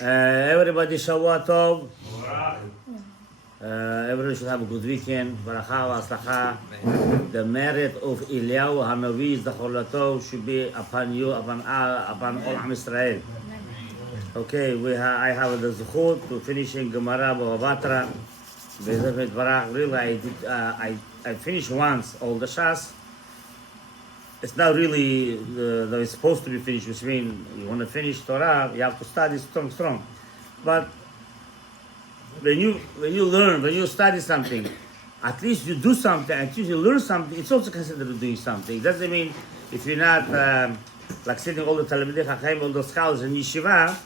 Everybody Shavua Tov. Everyone should have a good weekend. Baracha v'aslacha. The merit of Eliyahu Hanavi Zacholatov should be upon you, upon all Am Israel. Okay, I have the zechut to finishing Gemara Batra. Really, I finished once all the Shas. It's not really that it's supposed to be finished, which means you want to finish Torah, you have to study strong. But when you learn, when you study something, at least you do something, at least you learn something, it's also considered doing something. It doesn't mean if you're not like sitting all the Talmidei Chacham, all the scholars in yeshiva,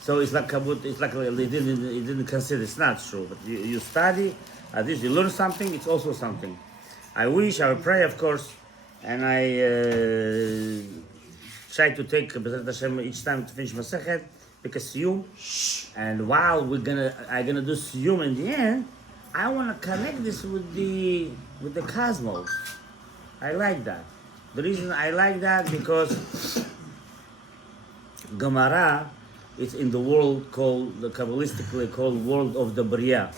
so it's like they didn't consider. It's not true. But you study, at least you learn something. It's also something. I will pray, of course, and I try to take B'ezrat Hashem each time to finish Masechet, because Seum. And while I'm gonna do Seum in the end, I want to connect this with the cosmos. I like that. The reason I like that because Gemara is in the world the Kabbalistically called world of the Bria.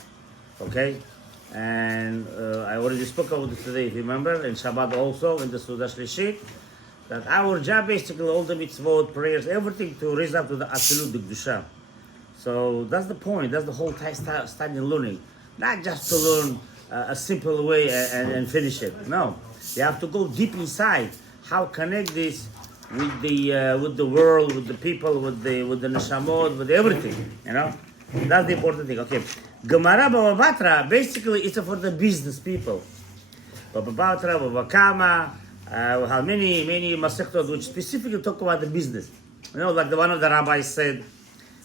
Okay? And I already spoke about it today, if you remember, in Shabbat also, in the Suda Shlishit, that our job basically, all the mitzvot, prayers, everything to raise up to the absolute Kedusha. So that's the point, that's the whole study and learning. Not just to learn a simple way and finish it. No, you have to go deep inside. How connect this with the world, with the people, with the neshamot, with everything. You know, that's the important thing. Okay, Gemara Batra basically it's for the business people. Batra, Kama, we have many Masechtot which specifically talk about the business. You know, like one of the rabbis said,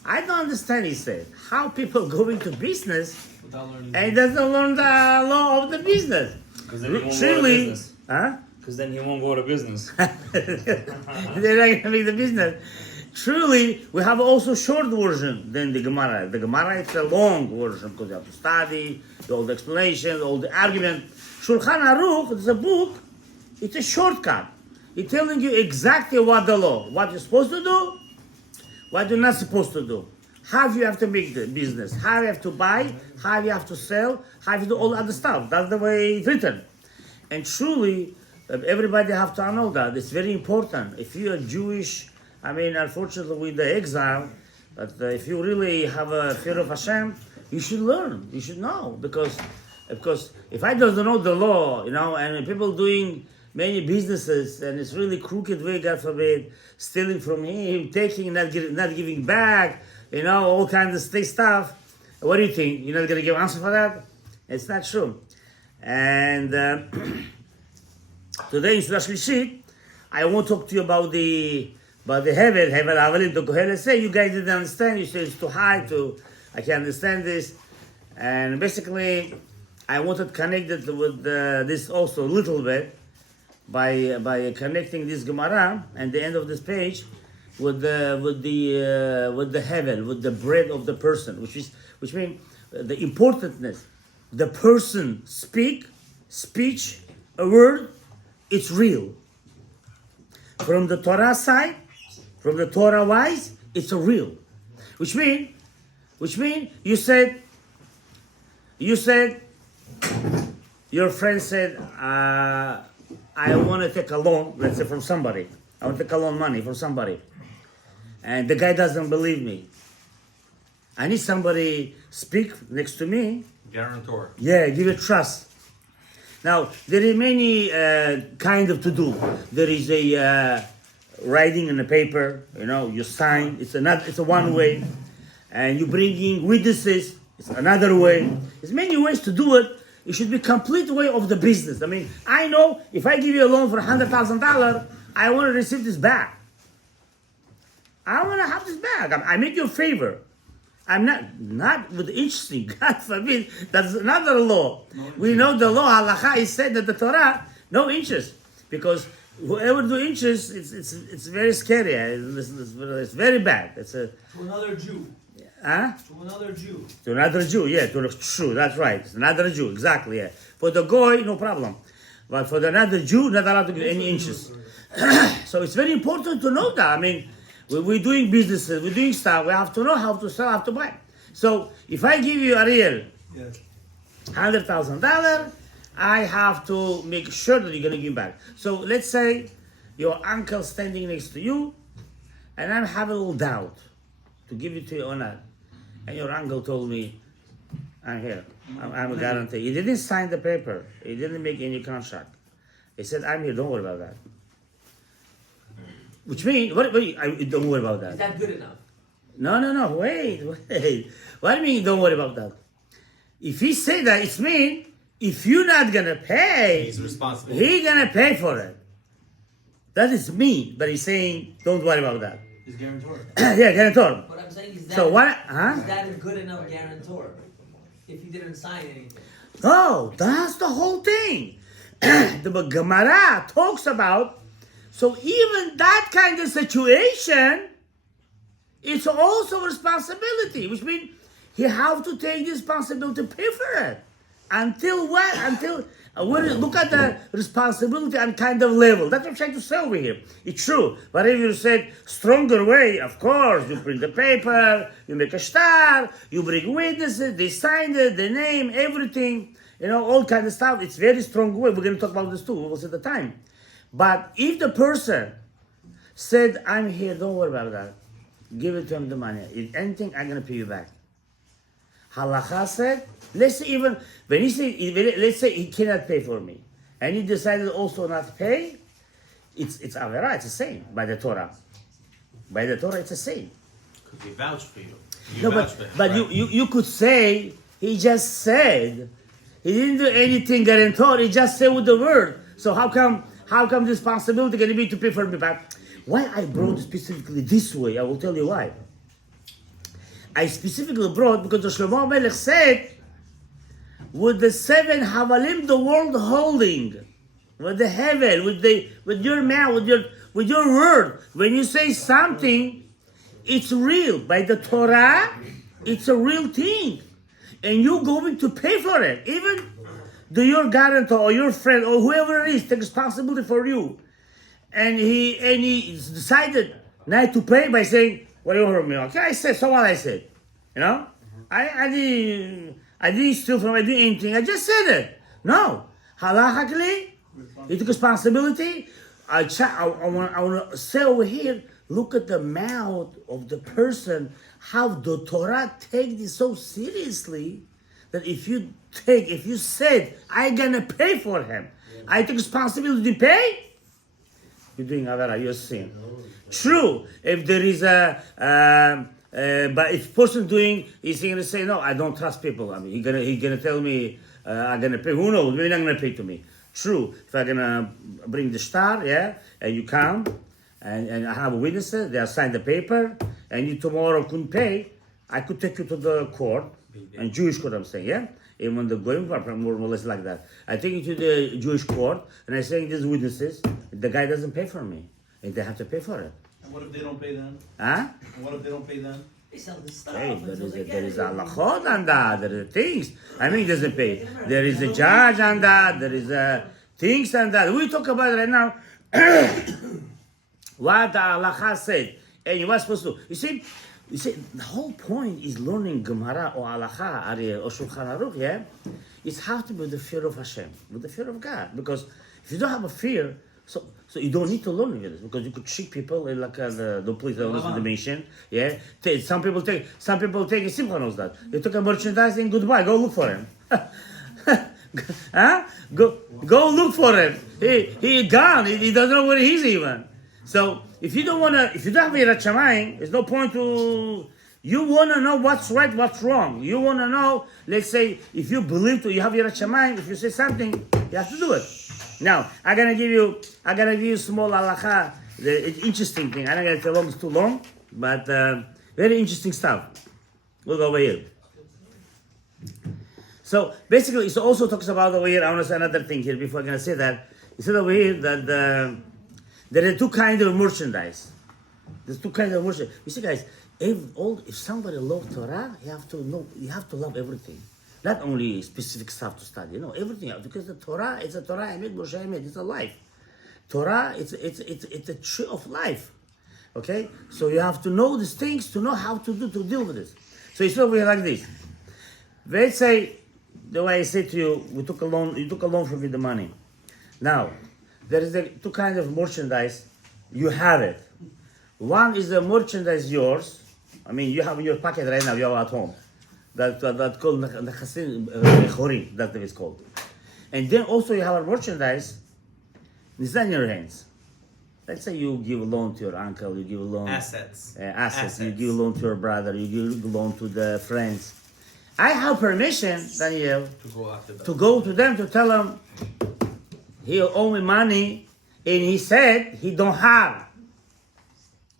I don't understand. He said, how people go into business and doesn't learn the law of the business. Because then he won't go to business. Huh? Because then he won't go to business. They're not going to make the business. Truly, we have also short version than the Gemara. The Gemara is a long version because you have to study, all the explanations, all the argument. Shulchan Aruch is a book. It's a shortcut. It's telling you exactly what the law, what you're supposed to do, what you're not supposed to do. How you have to make the business, how you have to buy, how you have to sell, how you do all other stuff. That's the way it's written. And truly, everybody have to know that. It's very important. If you are Jewish, I mean, unfortunately with the exile, but if you really have a fear of Hashem, you should learn, you should know. Because if I don't know the law, you know, and people doing many businesses, and it's really crooked way, God forbid, stealing from him, taking, not giving back, you know, all kinds of stuff. What do you think? You're not going to give an answer for that? It's not true. And today in Suda Shlishit, I won't talk to you about the Hevel Avalim to Kohelet say, you guys didn't understand, you said it's too high, I can't understand this. And basically, I wanted to connect it with this also a little bit, by connecting this Gemara and the end of this page with the hevel, with the bread of the person, which means the importantness. The person speech, a word, it's real. From the Torah side, from the Torah wise, it's a real. Which mean you said your friend said, I want to take a loan, let's say from somebody. I want to take a loan money from somebody. And the guy doesn't believe me. I need somebody speak next to me. Guarantor. Yeah, give it trust. Now, there are many kind of to do. There is a writing in a paper, you know, you sign, it's a one way. And you bring in witnesses, it's another way. There's many ways to do it. It should be complete way of the business. I mean, I know if I give you a loan for $100,000, I want to receive this back. I want to have this back. I make you a favor. I'm not with interesting. God forbid. That's another law. We know the law, halacha, is said that the Torah, no interest. Because whoever do interest, it's very scary. It's very bad. To another Jew. Huh? To another Jew. To another Jew, yeah. True, that's right. It's another Jew, exactly, yeah. For the goy, no problem. But for the another Jew, not allowed to give any interest. So it's very important to know that. I mean, When we're doing businesses, we're doing stuff, we have to know how to sell, how to buy. So if I give you, Ariel, Yes. $100,000, I have to make sure that you're going to give back. So let's say your uncle standing next to you, and I'm having a little doubt to give it to you or not. And your uncle told me, I'm here. I'm a guarantee. He didn't sign the paper. He didn't make any contract. He said, I'm here. Don't worry about that. Which means, don't worry about that. Is that good enough? No. Wait. What do you mean, don't worry about that? If he say that, it's mean, if you're not gonna pay, He's responsible. he's gonna pay for it. That is mean, but he's saying, don't worry about that. He's guarantor. Yeah, guarantor. What I'm saying is that, So what, huh? is that a good enough guarantor? If he didn't sign anything. No, that's the whole thing. The Gemara talks about, so even that kind of situation, it's also responsibility, which means he have to take the responsibility to pay for it. Until what? Until look at the responsibility and kind of level. That's what I'm trying to say over here. It's true. But if you said stronger way, of course, you print the paper, you make a star, you bring witnesses, they sign it, the name, everything, all kind of stuff. It's very strong way. We're going to talk about this too. We'll see the time. But if the person said, I'm here, don't worry about that. Give it to him the money. If anything, I'm going to pay you back. Halacha said, let's say even, when he said, let's say he cannot pay for me, and he decided also not to pay, it's Avera, it's the same, by the Torah. By the Torah, it's the same. Because he vouched for you. No, vouched for him, but right? you could say, he just said, he didn't do anything guarantor, he just said with the word. So how come the responsibility going to be to pay for me back? Why I brought specifically this way, I will tell you why. I specifically brought because the Shlomo Melech said, with the 7 Havalim the world holding, with the heaven, with your mouth, with your word, when you say something, it's real. By the Torah, it's a real thing. And you're going to pay for it. Even your guarantor or your friend or whoever it is take responsibility for you. And he decided not to pay by saying, what do you heard me? Okay, I said, so what I said. I didn't steal from him, I didn't anything. I just said it. No. Halachically, he took responsibility. I want to say over here, look at the mouth of the person, how the Torah takes this so seriously that if you said, I'm going to pay for him, I take responsibility to pay, you're doing avera, you're sin. True, if there is but if person doing, he's going to say, no, I don't trust people. I mean, he's gonna tell me, I'm gonna pay. Who knows? Maybe not gonna pay to me. True. If I'm gonna bring the star, yeah, and you come, and I have witnesses, they signed the paper, and you tomorrow couldn't pay, I could take you to the court, and Jewish court, I'm saying, yeah. Even the going part, more or less like that. I take you to the Jewish court, and I say these witnesses, the guy doesn't pay for me, and they have to pay for it. And what if they don't pay then? Huh? And what if they don't pay then? They sell the stuff. Hey, until they get there is it. a halachot on that. There are things. I mean, he doesn't pay. There is a judge on that. There is things on that. We talk about it right now. What the halacha said, and you are supposed to. You see, the whole point is learning Gemara or halacha or Shulchan Aruch. Yeah, it's have to be with the fear of Hashem, with the fear of God. Because if you don't have a fear, so you don't need to learn this, because you could trick people like the place that listen to the mission. Yeah, some people take it. Simcha knows that they took a merchandising. Goodbye. Go look for him. Huh? Go look for him. He gone. He doesn't know where he is even. So if you don't have Yirat Shamayim, there's no point to. You want to know what's right, what's wrong. You want to know. Let's say if you believe you have Yirat Shamayim, if you say something, you have to do it. Now I'm gonna give you a small halacha. The interesting thing. I'm not gonna tell long. It's too long, but very interesting stuff. Look over here. So basically, it also talks about over here. I want to say another thing here before I'm gonna say that. He said over here that there are two kinds of merchandise. There's two kinds of merchandise. You see, guys, if somebody loves Torah, you have to love everything. Not only specific stuff to study, everything. Because the Torah, it's a Torah, Emet, Moshe Emet, it's a life. Torah, it's a tree of life. Okay? So you have to know these things to know how to deal with this. So it's over here like this. Let's say, the way I said to you, you took a loan from me the money. Now, there is two kinds of merchandise. You have it. One is the merchandise yours. I mean, you have in your pocket right now, you have at home. That's called Nechorim, that's what it's called. And then also you have a merchandise, it's not in your hands. Let's say you give a loan to your uncle, you give a loan. Assets. You give a loan to your brother, you give a loan to the friends. I have permission, Daniel, To go after that. to go to them to tell them he owe me money, and he said he don't have.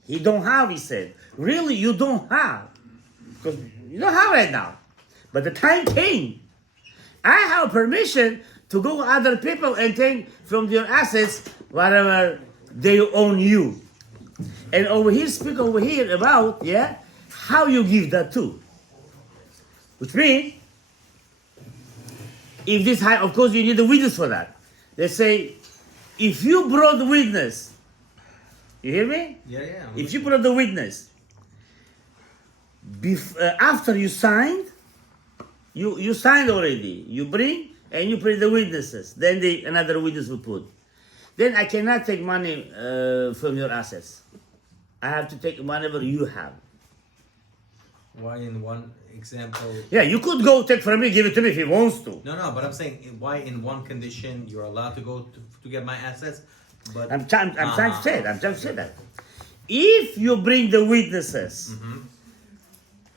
He don't have, he said. Really, you don't have. Because you don't have right now. But the time came. I have permission to go to other people and take from your assets whatever they own you. And over here, speak over here about, how you give that too. Which means, if this high, of course you need a witness for that. They say, if you brought the witness, you hear me? Yeah. If you brought the witness, after you signed, you signed already. You bring and you bring the witnesses. Then another witness will put. Then I cannot take money from your assets. I have to take whatever you have. Why in one example? Yeah, you could go take from me, give it to me if he wants to. No, but I'm saying why in one condition you're allowed to go to get my assets, but I'm trying to say it. I'm trying to say that. If you bring the witnesses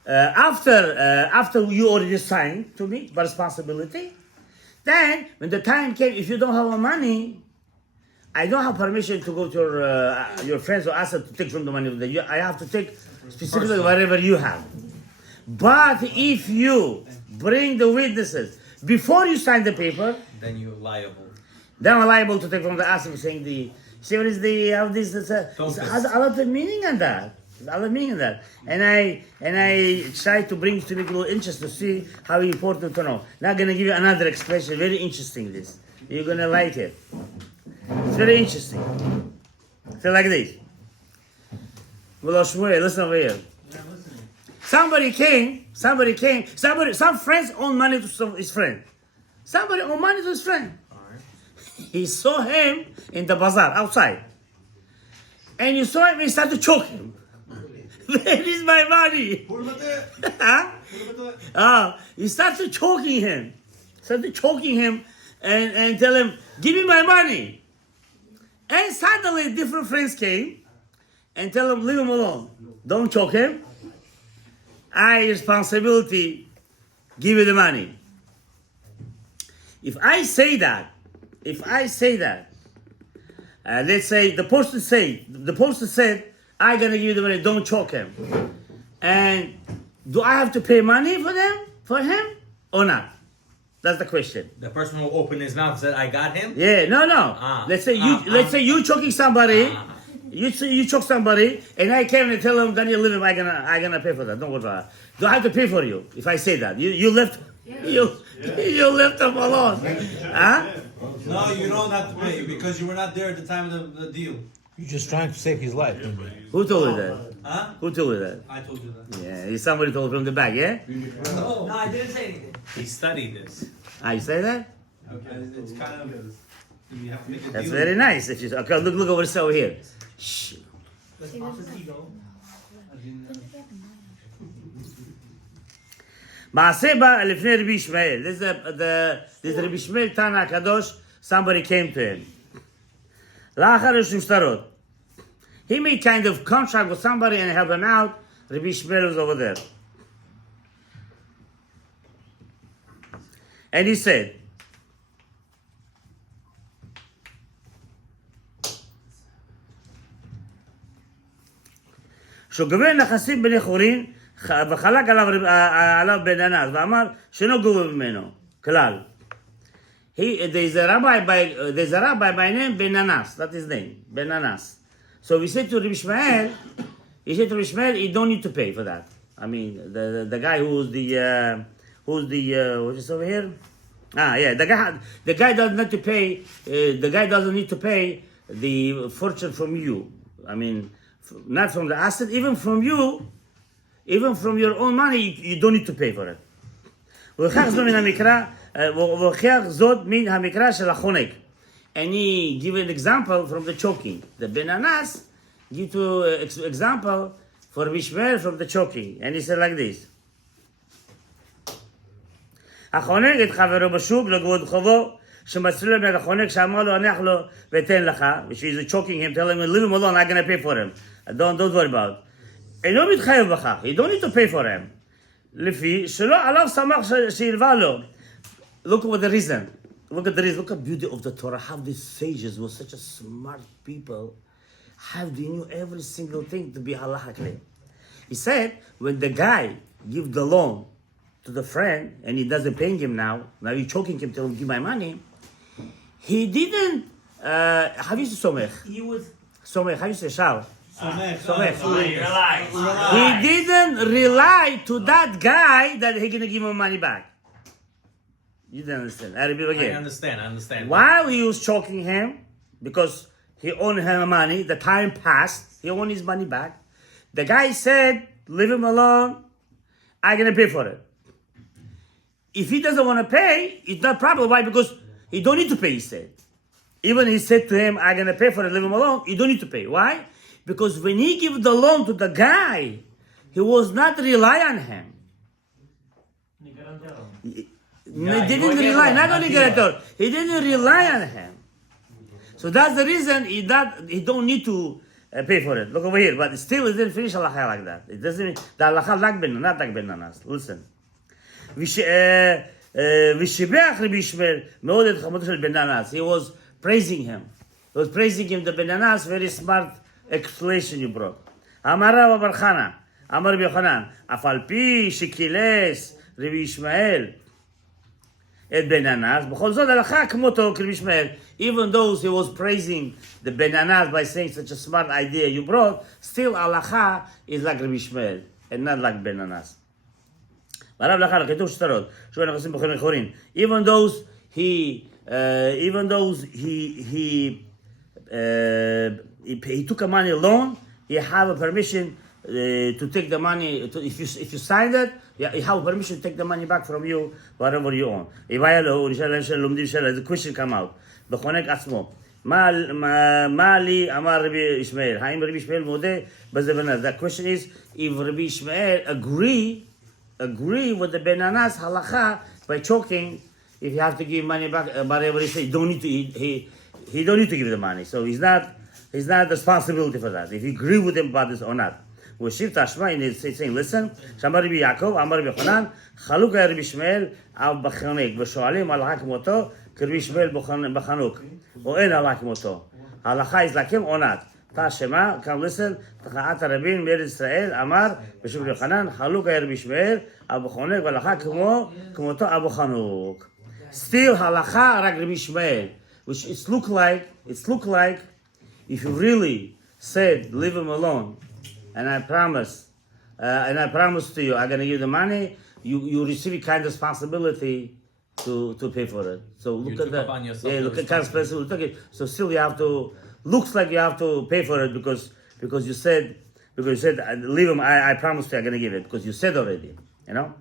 after you already signed to me by responsibility, then when the time came, if you don't have money, I don't have permission to go to your friends or asset to take from the money. I have to take specifically whatever you have. But if you bring the witnesses before you sign the paper, then you're liable. then I'm liable to take from the asset. Saying see what is it has a lot of meaning in that. A lot of meaning in that. And I try to bring to make a little interest to see how important to know. Now I'm gonna give you another expression. Very interesting. This you're gonna like it. It's very interesting. So like this. Well, Shmuel, listen over here. Some friends owe money to his friend. Somebody owe money to his friend. He saw him in the bazaar outside. And you saw him and he started to choke him. Where is my money? Huh? He started choking him. And tell him, give me my money. And suddenly different friends came and tell him, leave him alone. Don't choke him. I responsibility, give you the money. If I say that, let's say the person said, I'm gonna give you the money, don't choke him. And do I have to pay money for him or not? That's the question. The person who opened his mouth said, "I got him." Yeah, no. Let's say you choking somebody. You choke somebody, and I came and tell him, Daniel, leave him. I gonna pay for that. Don't worry about it. Do I have to pay for you if I say that? You left him alone. Huh? No, you don't have to pay because you were not there at the time of the deal. You're just trying to save his life. Who told you that? Huh? Who told you that? I told you that. Yeah, somebody told from the back. Yeah. No, I didn't say anything. He studied this. You say that? Okay, it's kind of. You have to make a That's deal. very nice. If you okay, look over this over here. Shh. מעשה בא לפני רבי ישמעאל. This Rabbi Shmuel Tana Kadosh, somebody came to him. לאחר השטרות. He made kind of contract with somebody and helped him out. Rabbi Shmuel was over there. And he said, שגובה נכסים בני חורין וחלק עליו בן אנס ואמר שאינו גובה ממנו כלל. There's a rabbi by name Ben Anas, that's his name, Ben Anas. So we said to Rabbi Shmuel, you don't need to pay for that. I mean, the guy who's the what's this over here? The guy doesn't need to pay. The guy doesn't need to pay the fortune from you. I mean, not from the asset, even from you, even from your own money, you don't need to pay for it. והוכיח זאת מן המקרא של החונק. And he give an example from the choking. The Ben Anas give to example for Bishmael from the choking. And he said like this. החונק את חברו בשוק לגבות חובו, שמצאו לו מיד החונק, שאמר לו, הנח לו ותן לך, ושהיא choking him, tell him, leave him alone, I'm going to pay for him. Don't worry about it. אינו מתחייב בכך, you don't need to pay for him. לפי שלא עליו שמח שילווה לו. Look at the reason. Look at the reason. Look at the beauty of the Torah. How these sages were such a smart people. How they knew every single thing to be halachically. He said, when the guy give the loan to the friend, and he doesn't paying him now he's choking him, telling him, give my money, he didn't, how do you say somech? He was. Somech, how do you say shal? Somech. He didn't rely to that guy that he's going to give him money back. You didn't understand. I repeat again. I understand. While he was choking him, because he owed him money, the time passed, he owed his money back. The guy said, leave him alone, I'm going to pay for it. If he doesn't want to pay, it's not a problem. Why? Because he don't need to pay, he said. Even he said to him, I'm going to pay for it, leave him alone, you don't need to pay. Why? Because when he gave the loan to the guy, he was not rely on him. He didn't rely, not only guarantor, he didn't rely on him. So that's the reason he don't need to pay for it. Look over here, but still it didn't finish halacha like that. It doesn't mean the halacha like ben, not like Ben Anas. Listen. ושיבח רבי ישמעאל מאוד את חמותו של בן אנס. He was praising him. He was praising him, the Ben Anas, very smart explanation you brought. אמר רב בר חנא, אמר רבי יוחנן, אף על פי שקילס רבי ישמעאל את בן אנס, בכל זאת הלכה כמותו כרבי ישמעאל. Even though he was praising the Ben Anas by saying such a smart idea you brought, still halacha is like Rabbi Yishmael and not like Ben Anas. הרב לאחר כתוב שטרות, שוב אנחנו עושים בוחרים אחורים. Even though he took a money loan, he have a permission to take the money. If you signed it, you have permission to take the money back from you, whatever you own. if היה לו, the question come out. בחונק עצמו. מה לי אמר רבי ישמעאל? האם רבי ישמעאל מודה בזה בן אנס? The question is, if רבי ישמעאל agree with the Ben Anas halacha by choking, if you have to give money back, whatever he said, he don't need to give the money. So he's not responsibility for that. If you agree with him about this or not. Shiv Tashma, and he's saying, listen, Shamar Rabbi Yaakov, Amar Rabbi Yochanan, Chaluk Rabbi Yishmael al Bachanek, V'shoalim halacha k'moto, k'Rabbi Yishmael b'chanuk, or en halacha k'moto. Halacha is like him or not. Tashema, come listen, Tacha'at Rabin, Meir Israel, Amar, B'shem Yochanan, Chaluk Rabbi Yishmael al Bachanek, v'halacha k'moto al Bachanuk. Still halacha like Rabbi Yishmael, which it look like if you really said, leave him alone, and I promise to you, I'm gonna give the money. You receive a kind of responsibility to pay for it. So look at that. Look at kind of responsibility. So still you have to. Looks like you have to pay for it because you said leave him. I promise you, I'm gonna give it because you said already. You know.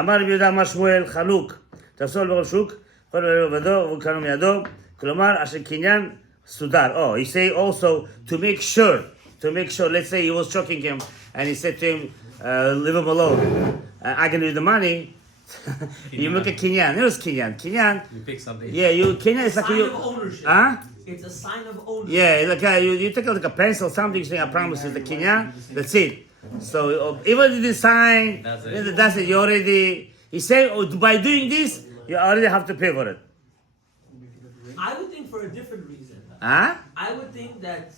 אמר רבי יהודה אמר שמואל חלוק. תפסו על ברוב שוק. כל לבדו וקנו מידו. כלומר אשר קניין סודר. Oh, he say also to make sure. Let's say he was choking him, and he said to him, "Leave him alone. I can give you the money." You make a kinyan. There's kinyan. Kinyan. You pick something. Yeah, kinyan is like Sign of ownership. Huh? It's a sign of ownership. Yeah, like you take like a pencil, something. You say, "I promise you the kinyan." That's it. So even if you sign, that's it. You already. He say, by doing this, you already have to pay for it. I would think for a different reason. Huh? I would think that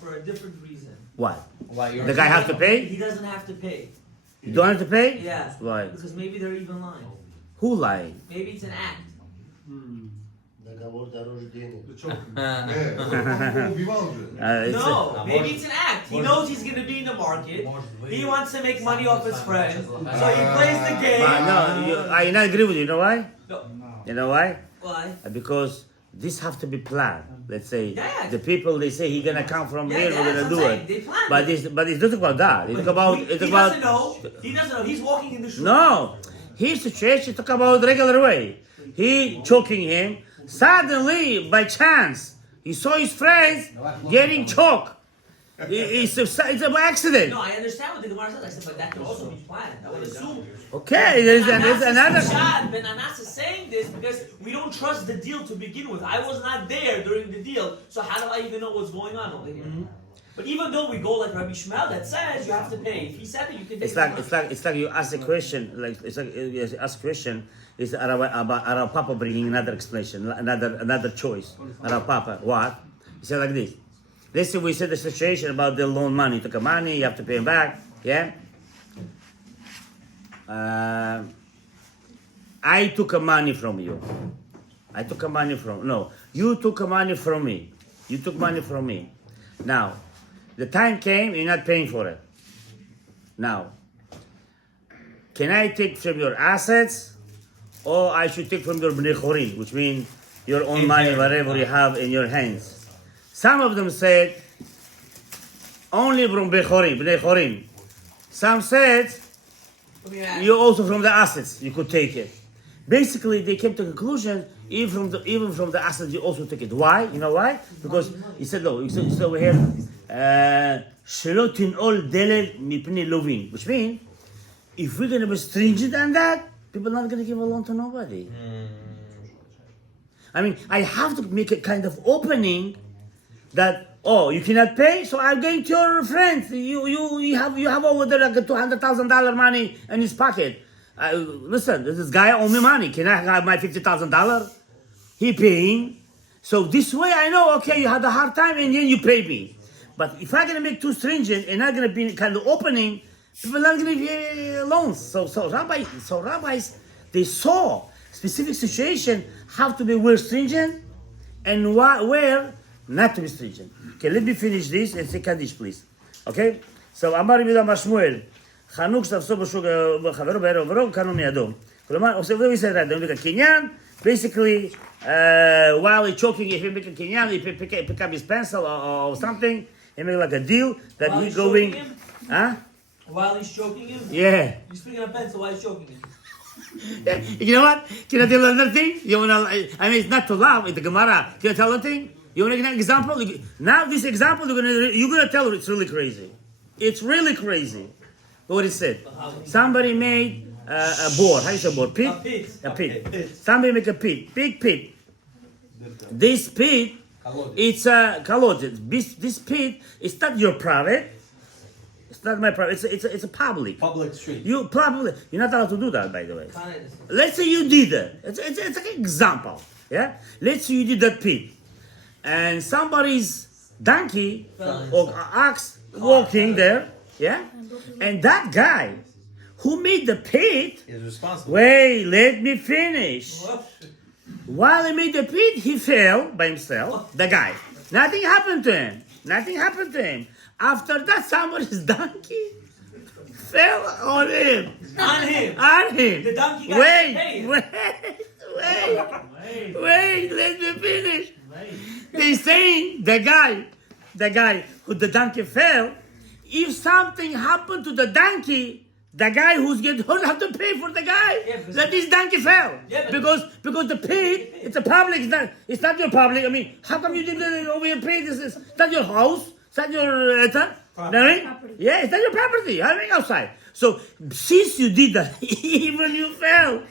for a different reason. What? Why The guy have to pay? He doesn't have to pay. You don't have to pay? Yeah. Why? Because maybe they're even lying. Who lying? Maybe it's an act. No, maybe it's an act. He knows he's going to be in the market. He wants to make money off his friends. So he plays the game. No, I not agree with you. You know why? No. You know why? Why? Because this have to be planned. Let's say Yeah. the people they say he's gonna come from Yeah, here, yeah, we're that's gonna do what I'm it. saying. They planned But it's not about that. It's about he it's about doesn't know. He doesn't know. He's walking in the shul. no. His situation talk about regular way. He choking him. Suddenly, by chance, he saw his friends getting choked. It's by accident. No, I understand what the Gemara says. I said, but that could also be planned. I would assume. Okay, there's another. Ben Anas is saying this because we don't trust the deal to begin with. I was not there during the deal, so how do I even know what's going on over here? But even though we go like Rabbi Shmuel that says you have to pay. If he said it, you can pay. It's like you ask a question. Like it's like you ask a question. Is Arab Papa bringing another explanation, another choice? Arab Papa, what? He said like this. Let's say we said the situation about the loan money. You took a money, you have to pay him back. Yeah. I took a money from you. You took a money from me. You took money from me. Now, the time came, you're not paying for it. Now, can I take from your assets, or I should take from your bnei chorim, which means your own money, whatever you have in your hands? Some of them said only from bnei chorim. Some said you also from the assets you could take it. Basically, they came to the conclusion even from the assets you also take it. Why? You know why? Because he said no. He said over here, "Shelo tin'ol delel mipnei lovin," which means if we're gonna be stringent on that, people are not gonna give a loan to nobody. I mean, I have to make a kind of opening that you cannot pay, so I'm going to your friends. You have over there like $200,000 money in his pocket. Listen, this guy owe me money. Can I have my $50,000? He paying. So this way I know, okay, you had a hard time and then you pay me. But if I'm gonna make too stringent and not gonna be kind of opening, people are not gonna give loans. So rabbis, they saw specific situation have to be where stringent and where not to be stringent. Okay, let me finish this and say Kaddish, please. Okay? So אמר רבי יהודה שמואל, חנוק שתפסו בשוק חברו בערב ורוב קנו מידו. כלומר, עושה what we said right, they make a kinyan. Basically, while he's choking, if he make a kinyan, he pick up his pencil or something, he make like a deal that While he's he's going. choking him? Huh? While he's choking him? Yeah. He's speaking of pencil while he's choking him. You know what? Can I tell you another thing? You wanna? I mean, it's not to laugh. It's the Gemara. Can I tell you a thing? You want to get an example? Now this example you're gonna tell her it's really crazy. It's really crazy. What it said. Somebody made a board. How you say board? Pit? A pit. Somebody make a pit. Big pit. This pit, it's a kalot. This pit, it's not your private. It's not my private. It's a public. Public street. You're not allowed to do that, by the way. Let's say you did it. It's like an example. Yeah. Let's say you did that pit, and somebody's donkey or ox walking there. Yeah. And that guy who made the pit is responsible. Wait, let me finish. While he made the pit, he fell by himself. The guy. Nothing happened to him. After that, somebody's donkey fell on him. On him. The donkey got paid. Wait, let me finish. They saying the guy who the donkey fell, if something happened to the donkey, the guy who's getting hurt have to pay for the guy that this donkey fell. Because the pit, it's a public, it's not your public. I mean, how come you did it over your pit? It's not your house. It's not your property. Yeah, it's not your property. I mean, outside. So since you did that, even you fell,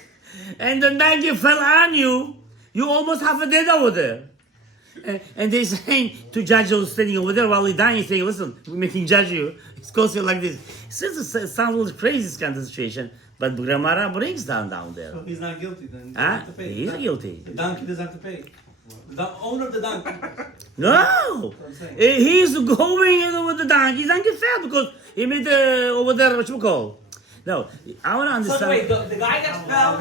and the donkey fell on you, you almost have a dead over there. And they're saying to judge who's standing over there while he's dying, he's saying, listen, we're making judge you. It's goes like this. It sounds a little crazy, this kind of situation, but Gemara brings down there. So he's not guilty then. He doesn't Huh? have to pay. He's guilty. The donkey doesn't have to pay. The owner of the donkey. No! He's going with the donkey. His donkey fell because he made over there, what you call. No, I want to understand. So wait, the guy that fell.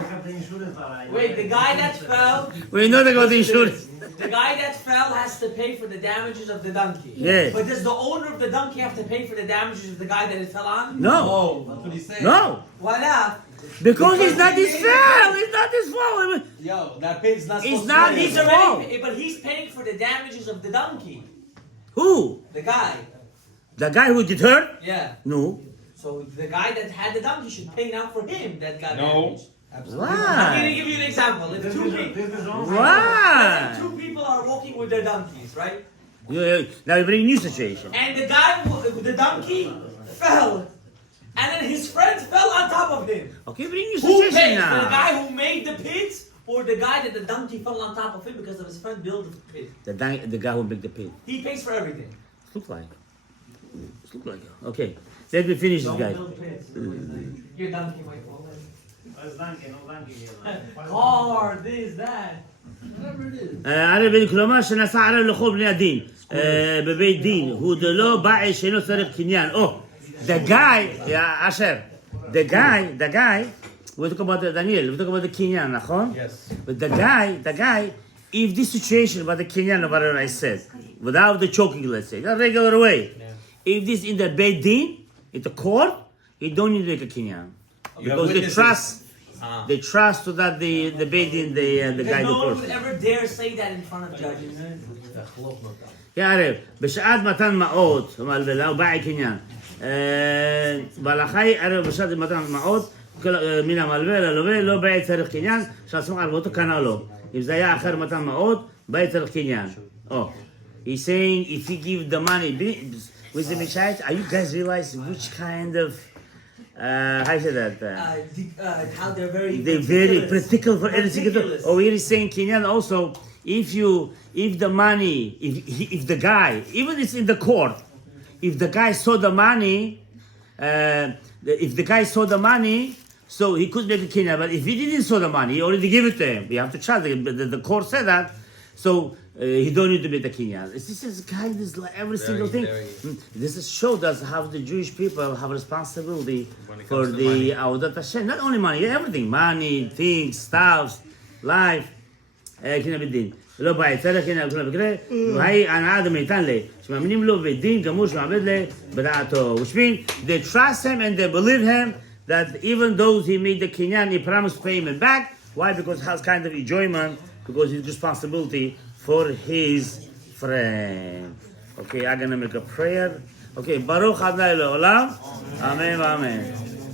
Wait, the guy that fell. We know they got the insurance. The guy that fell has to pay for the damages of the donkey. Yeah. But does the owner of the donkey have to pay for the damages of the guy that it fell on? No. Oh, that's what he's saying. No. Why not? Because it's not his fault. It's not his fault. Yo, that pig's not It's supposed not to pay. He's his already, but he's paying for the damages of the donkey. Who? The guy. The guy who did hurt? Yeah. No. So the guy that had the donkey should pay now for him that got No. damaged. I'm going to Why? give you an example. If Why? two people are walking with their donkeys, right? Now you bring new situation. And the guy with the donkey fell. And then his friend fell on top of him. Okay, bring new Who situation pays? now. The guy who made the pit or the guy that the donkey fell on top of him because of his friend built the pit? The guy who make the pit. He pays for everything. Look like. Look like. Okay. Let me finish this guy. Build pits. Your donkey might fall in. Uh, Car, this, that. ערב בן כלומר שנעשה ערב לכל בני הדין בבית דין הוא דלא באי שאינו צריך קניין. The guy, אשר, the guy, we talk about Daniel, we talk about the Kenyan, נכון? Yes. But the guy, if this situation about the Kenyan, whatever I said, without the choking, let's say, the regular way, if this in the Beit Din, in the court, he don't need to make a Kenyan. You have Because they witnesses. trust so that the Beit Din, the guy, Because the no one would person. ever dare say that in front of judges. יערב, בשעת מתן מעות, מלבלה, הוא באי קניין. בהלכה היא ערב בשעת מתן מעות, מן המלווה ללווה, לא באי צריך קניין, שעצמו ערבותו קנה לו. אם זה היה אחר מתן מעות, באי צריך קניין. He's saying, if you give the money, with the Masechet, are you guys realize which kind of, how you say that? How they're very Very particular for everything. Meticulous. Oh, here is saying Kenyan also. If the money, if the guy, even it's in the court, if the guy saw the money, so he could make a Kenyan. But if he didn't saw the money, he already gave it to him. You have to trust him. The court said that, so he don't need to make the Kenyan. This is kind of like every single thing. This is showed us how the Jewish people have responsibility for the Avodat Hashem. Not only money, everything, money, things, stuff, life. קנה בדין. לא בא יצרך קנה בכל מקרה, והי הנאה דמיתן לי, שמאמינים לו בדין גמור שמעבד לי בדעתו. Which means they trust him and they believe him that even though he made the Kenyan, he promised to pay him back. Why? Because it has kind of enjoyment, because it's responsibility for his friend. Okay, I'm gonna make a prayer. Okay, Baruch Adonai Le'olam. Amen, amen.